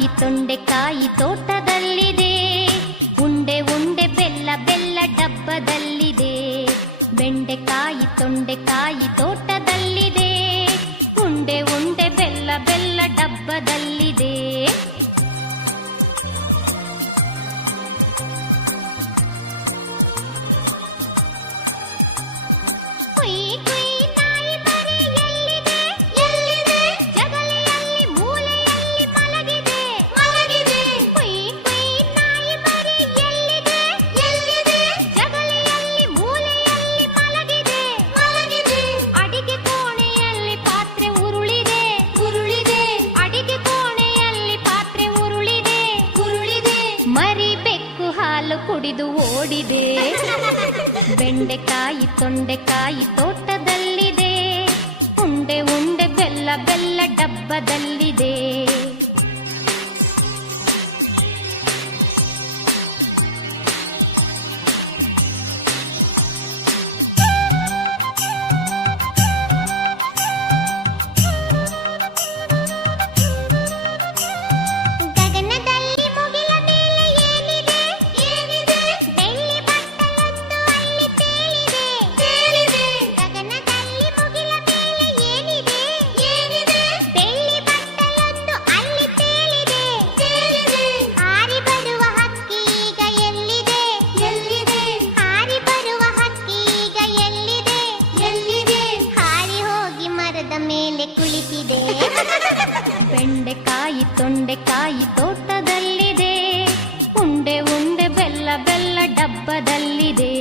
ಬೆಂಡೆಕಾಯಿ ತೊಂಡೆಕಾಯಿ ತೋಟದಲ್ಲಿದೆ, ಉಂಡೆ ಉಂಡೆ ಬೆಲ್ಲ ಬೆಲ್ಲ ಡಬ್ಬದಲ್ಲಿದೆ. ಬೆಂಡೆಕಾಯಿ ತೊಂಡೆಕಾಯಿ ತೋಟದಲ್ಲಿದೆ, ಉಂಡೆ ಉಂಡೆ ಬೆಲ್ಲ ಬೆಲ್ಲ ಡಬ್ಬದಲ್ಲಿದೆ. ಕುಯ್ ಕುಯ್ ನಾಯಿ ಮರಿ ಎಲ್ಲಿದೆ ಎಲ್ಲಿದೆ, ಜಗಲಿಯಲ್ಲಿ ಮೂಲೆಯಲ್ಲಿ ಮಲಗಿದೆ ಮಲಗಿದೆ. ಕುಯ್ ಕುಯ್ ನಾಯಿ ಮರಿ ಎಲ್ಲಿದೆ ಎಲ್ಲಿದೆ, ಜಗಲಿಯಲ್ಲಿ ಮೂಲೆಯಲ್ಲಿ ಮಲಗಿದೆ ಮಲಗಿದೆ. ಅಡಿಗೆ ಕೋಣೆಯಲ್ಲಿ ಪಾತ್ರೆ ಉರುಳಿದೆ ಉರುಳಿದೆ, ಅಡಿಗೆ ಕೋಣೆಯಲ್ಲಿ ಪಾತ್ರೆ ಉರುಳಿದೆ ಉರುಳಿದೆ. ಮರಿ ಬೆಕ್ಕು ಹಾಲು ಕುಡಿದು ಓಡಿದೆ. ಬೆಂಡೆಕಾಯಿ ತೊಂಡೆಕಾಯಿ ತೋಟದಲ್ಲಿದೆ, ಉಂಡೆ ಉಂಡೆ ಬೆಲ್ಲ ಬೆಲ್ಲ ಡಬ್ಬದಲ್ಲಿದೆ. ಗಗನದಲ್ಲಿ ಮುಗಿಲ ಮೇಲೆ ಏನಿದೆ ಏನಿದೆ, ಬೆಳ್ಳಿ ಬಟ್ಟಲೊಂದು ಅಲ್ಲಿ ತೇಲಿದೆ ತೇಲಿದೆ. ಗಗನದಲ್ಲಿ ಮುಗಿಲ ಮೇಲೆ ಏನಿದೆ ಏನಿದೆ, ಬೆಳ್ಳಿ ಬಟ್ಟಲೊಂದು ಅಲ್ಲಿ ತೇಲಿದೆ ತೇಲಿದೆ. ಹಾರಿ ಬರುವ ಹಕ್ಕಿ ಈಗ ಎಲ್ಲಿದೆ ಎಲ್ಲಿದೆ, ಹಾರಿ ಬರುವ ಹಕ್ಕಿ ಈಗ ಎಲ್ಲಿದೆ ಎಲ್ಲಿದೆ. ಹಾರಿ ಹೋಗಿ ಮರದ ಮೇಲೆ ಕುಳಿತಿದೆ. ಬೆಂಡೆಕಾಯಿ ತೊಂಡೆಕಾಯಿ ತೋಟದಲ್ಲಿದೆ, ಉಂಡೆ ಉಂಡೆ ಬೆಲ್ಲ ಬೆಲ್ಲ ಡಬ್ಬದಲ್ಲಿದೆ.